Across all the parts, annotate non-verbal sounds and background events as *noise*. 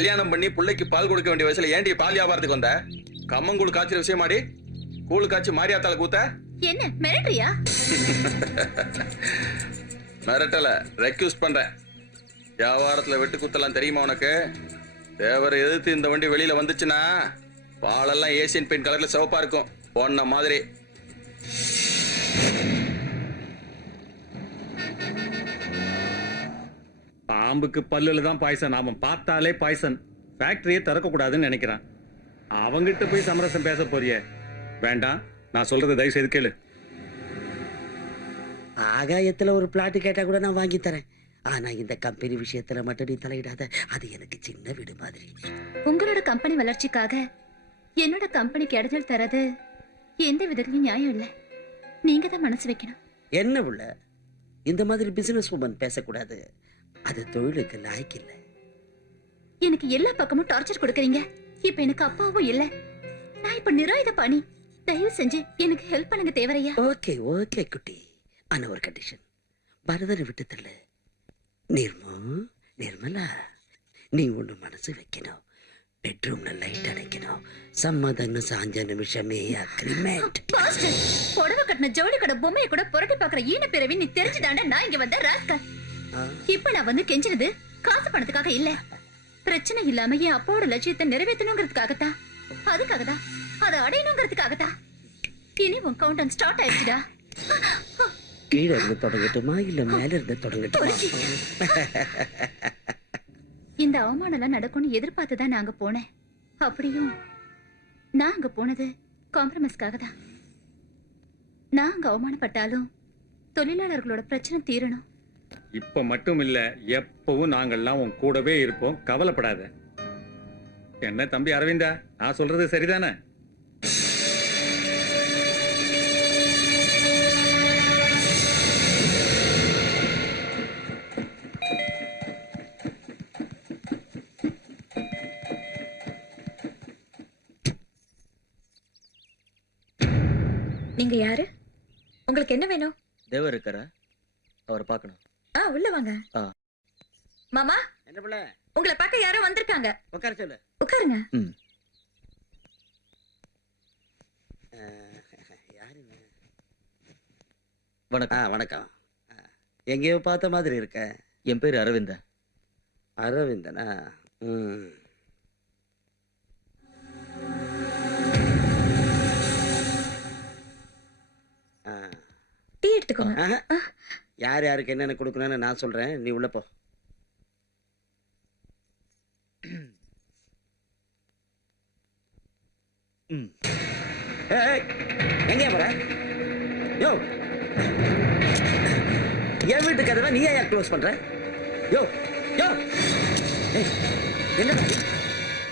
கல்யாணம் பண்ணி பிள்ளைக்கு பால் கொடுக்க வேண்டிய வயசுல ஏன்டி பால் வியாபாரத்துக்கு வந்த கம்மங்கூழ் காய்ச்சல் விஷயமாடி கூழ் காய்ச்சி மாரியாத்தால கூத்த என்ன மிரட்டுறியா *laughs* மிரட்டல ரெக்யூஸ்ட் பண்றேன் வியாபாரத்துல வெட்டு குத்தலாம் தெரியுமா உனக்கு தேவர் எதிர்த்து இந்த வண்டி வெளியில வந்துச்சுன்னா பாலெல்லாம் ஏசியன் பெயின் கலர்ல சிவப்பா இருக்கும் போன மாதிரி பாம்புக்கு பல்லுல தான் பாய்சன் அவன் பார்த்தாலே பாய்சன் ஃபேக்டரியை கூடாதுன்னு நினைக்கிறான் அவங்கிட்ட போய் சமரசம் பேச போறிய வேண்டாம் நான் சொல்றதை தயவு செய்து கேளு ஆகாயத்துல ஒரு பிளாட்டு கேட்டா கூட நான் வாங்கி தரேன் ஆனா இந்த கம்பெனி விஷயத்துல மட்டும் நீ தலையிடாத அது எனக்கு சின்ன வீடு மாதிரி உங்களோட கம்பெனி வளர்ச்சிக்காக என்னோட கம்பெனிக்கு இடைஞ்சல் தரது எந்த விதத்துலயும் நியாயம் இல்லை நீங்க தான் மனசு வைக்கணும் என்ன உள்ள இந்த மாதிரி பிசினஸ் உமன் பேசக்கூடாது அது தொழிலுக்கு இல்லை எனக்கு எல்லா பக்கமும் டார்ச்சர் கொடுக்குறீங்க இப்ப எனக்கு அப்பாவும் இல்ல நான் இப்ப நிராயுத பாணி தயவு செஞ்சு எனக்கு ஹெல்ப் பண்ணுங்க தேவரையா ஓகே ஓகே குட்டி ஆனா ஒரு கண்டிஷன் பரதரை விட்டு தள்ள நிர்மம் நிர்மலா நீ ஒன்று மனசு வைக்கணும் பெட்ரூம்ல லைட் அடைக்கணும் சம்மதம்னு சாஞ்ச நிமிஷமே அக்ரிமெண்ட் புடவை கட்டின ஜோடி கடை பொம்மையை கூட புரட்டி பாக்குற ஈன பிறவி நீ தெரிஞ்சுதாண்ட நான் இங்க வந்த ராஸ்கல் இப்ப நான் வந்து கெஞ்சினது காசு பணத்துக்காக இல்ல பிரச்சனை இல்லாம என் அப்பாவோட லட்சியத்தை நிறைவேற்றணுங்கிறதுக்காகத்தான் அதுக்காகதான் அதை அடையணுங்கிறதுக்காகத்தான் இனி உன் கவுண்டன் ஸ்டார்ட் ஆயிடுச்சுடா கீழே இருந்து தொடங்கட்டுமா இல்ல மேல இருந்து தொடங்கட்டுமா இந்த அவமானம் எல்லாம் நடக்கும்னு எதிர்பார்த்துதான் நாங்க போனேன் அப்படியும் நான் அங்க போனது காம்ப்ரமைஸ்க்காக தான் நான் அங்க அவமானப்பட்டாலும் தொழிலாளர்களோட பிரச்சனை தீரணும் இப்ப மட்டும் இல்ல எப்பவும் நாங்கள்லாம் உன் கூடவே இருப்போம் கவலைப்படாத என்ன தம்பி அரவிந்தா நான் சொல்றது சரிதானே நீங்க யாரு உங்களுக்கு என்ன வேணும் தேவர் இருக்கிற அவரை பார்க்கணும் ஆ உள்ள வாங்க மாமா என்ன பிள்ளை உங்களை பார்க்க யாரோ வந்திருக்காங்க உட்கார சொல்லு உட்காருங்க யாருங்க வணக்கம் வணக்கம் எங்கேயோ பார்த்த மாதிரி இருக்க என் பேர் அரவிந்தன் அரவிந்தனா ம் டீ எடுத்துக்கோங்க யார் யாருக்கு என்னென்ன கொடுக்கணும்னு நான் சொல்கிறேன் நீ உள்ளே போ எங்கே போற யோ என் வீட்டு கதவை நீ ஏன் க்ளோஸ் பண்ற யோ யோ என்ன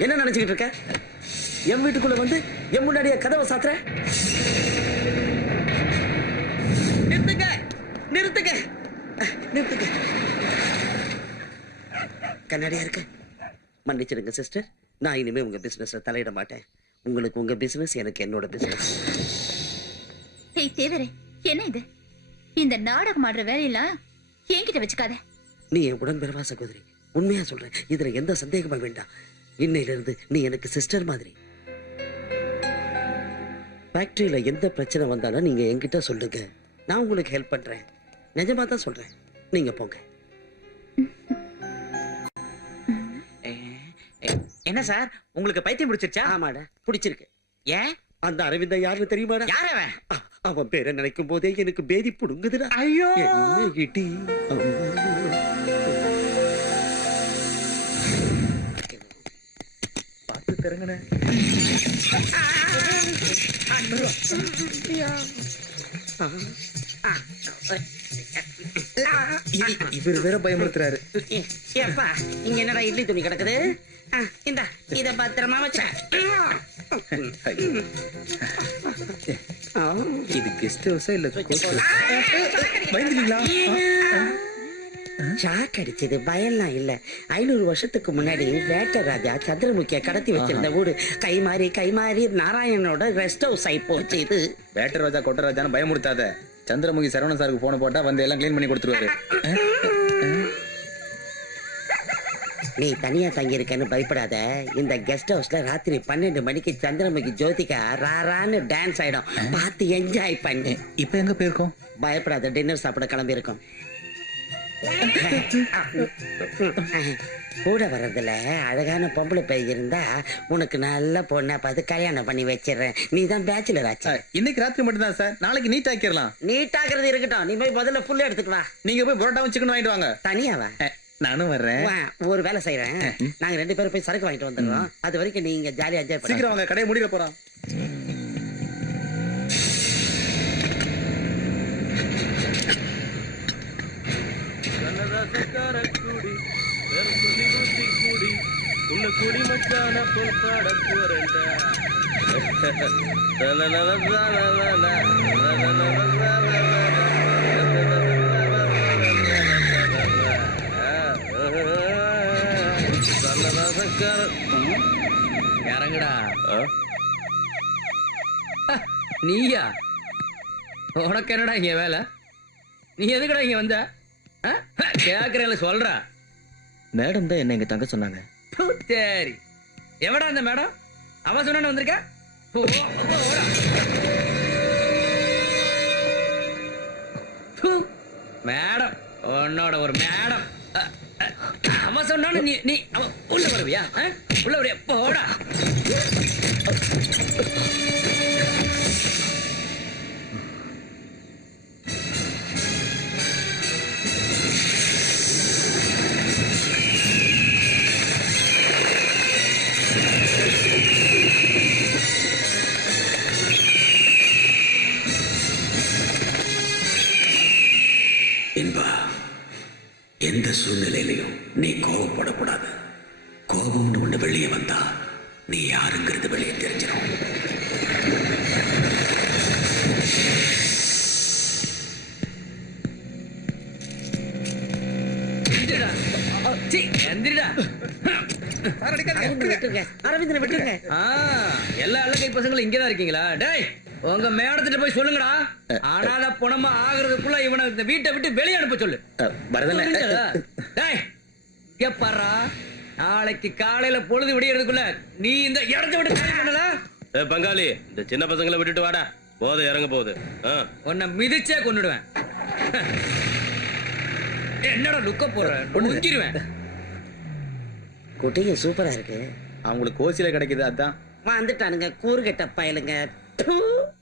என்ன நினைச்சுக்கிட்டு இருக்க என் வீட்டுக்குள்ள வந்து என் முன்னாடியே கதவை சாத்துற நிறுத்துங்க நிறுத்துங்க கண்ணாடியா இருக்க மன்னிச்சிடுங்க சிஸ்டர் நான் இனிமே உங்க பிசினஸ்ல தலையிட மாட்டேன் உங்களுக்கு உங்க பிசினஸ் எனக்கு என்னோட பிசினஸ் ஏய் தேவரே என்ன இது இந்த நாடகம் ஆடுற வேலையெல்லாம் என்கிட்ட வச்சுக்காத நீ என் உடன் பெருமா சகோதரி உண்மையா சொல்றேன் இதுல எந்த சந்தேகமும் வேண்டாம் இன்னையில நீ எனக்கு சிஸ்டர் மாதிரி ஃபேக்டரியில எந்த பிரச்சனை வந்தாலும் நீங்க என்கிட்ட சொல்லுங்க நான் உங்களுக்கு ஹெல்ப் பண்றேன் நிஜமா தான் சொல்றேன் நீங்க போங்க என்ன சார் உங்களுக்கு பைத்தியம் பிடிச்சிருச்சா ஆமாட பிடிச்சிருக்கு ஏன் அந்த அரவிந்த யாருன்னு தெரியுமா யார் அவன் அவன் பேரை நினைக்கும் போதே எனக்கு பேதி புடுங்குது ஐயோ அண்ணா இவர் வேற பயமுறுத்துறாரு ஏப்பா இங்க என்னடா இட்லி துணி கிடக்குது இந்த இத பத்திரமா வச்ச இது கெஸ்ட் ஹவுஸா இல்ல பயந்துட்டீங்களா ஷாக் அடிச்சது பயம்லாம் இல்ல ஐநூறு வருஷத்துக்கு முன்னாடி வேட்ட ராஜா சந்திரமுக்கிய கடத்தி வச்சிருந்த வீடு கை மாறி கை மாறி நாராயணனோட ரெஸ்ட் ஹவுஸ் ஆயி போச்சு இது வேட்ட ராஜா கொட்ட ராஜான்னு பயமுறுத்தாத சந்திரமுகி சரவணன் சாருக்கு போன போட்டா வந்து எல்லாம் க்ளீன் பண்ணி கொடுத்துருவாரு நீ தனியா தங்கியிருக்கன்னு பயப்படாத இந்த கெஸ்ட் ஹவுஸ்ல ராத்திரி பன்னெண்டு மணிக்கு சந்திரமுகி ஜோதிகா ராரான்னு டான்ஸ் ஆயிடும் பார்த்து என்ஜாய் பண்ணு இப்போ எங்க போயிருக்கோம் பயப்படாத டின்னர் சாப்பிட கிளம்பியிருக்கோம் கூட வர்றதுல அழகான பொம்பளை பை இருந்தா உனக்கு நல்ல பொண்ணை பார்த்து கல்யாணம் பண்ணி வச்சிடறேன் நீ தான் பேச்சுலர் ஆச்சு இன்னைக்கு ராத்திரி மட்டும் தான் சார் நாளைக்கு நீட் ஆக்கிடலாம் நீட் ஆக்குறது இருக்கட்டும் நீ போய் பதில புல்லு எடுத்துக்கலாம் நீங்க போய் புரோட்டாவும் சிக்கன் வாங்கிட்டு வாங்க தனியாவா நானும் வர்றேன் ஒரு வேலை செய்யறேன் நாங்க ரெண்டு பேரும் போய் சரக்கு வாங்கிட்டு வந்துடுறோம் அது வரைக்கும் நீங்க ஜாலியா என்ஜாய் சீக்கிரம் வாங்க கடையை முடியல போறோம் உன்னை குடிமச்சான பொன் பாட போறேன்டா இறங்குடா நீயா உனக்கு என்னடா இங்க வேலை நீ எதுக்குடா இங்க வந்த கேக்குறேன் சொல்ற மேடம் தான் என்ன எங்க தங்க சொன்னாங்க பூத்தேரி எவடா அந்த மேடம் அவ சொன்னு வந்திருக்க மேடம் உன்னோட ஒரு மேடம் அவ சொன்னு நீ நீ உள்ள வருவியா உள்ள வருவியா போடா தீபா எந்த சூழ்நிலையிலையும் நீ கோபப்படக்கூடாது கோபம் ஒன்று வெளியே வந்தா நீ யாருங்கிறது வெளியே தெரிஞ்சிடும் அரவிந்தனை விட்டுருங்க எல்லா அழகை பசங்களும் இங்கதான் இருக்கீங்களா டேய் உங்க மேடத்திட்ட போய் சொல்லுங்கடா ஆனால புணமா ஆகுறதுக்குள்ள இவனை இந்த வீட்டை விட்டு வெளிய அனுப்ப சொல்லு பரதா நாளைக்கு காலையில பொழுது விடியறதுக்குள்ள நீ இந்த இடத்த விட்டு பங்காளி இந்த சின்ன பசங்களை விட்டுட்டு வாடா போத இறங்க போகுது உன்னை மிதிச்சே கொண்டுடுவேன் என்னடா லுக்க போற முடிஞ்சிருவேன் குட்டிங்க சூப்பரா இருக்கு அவங்களுக்கு கோசில கிடைக்குது அதான் வந்துட்டானுங்க கூறுகெட்ட பயலுங்க Huh?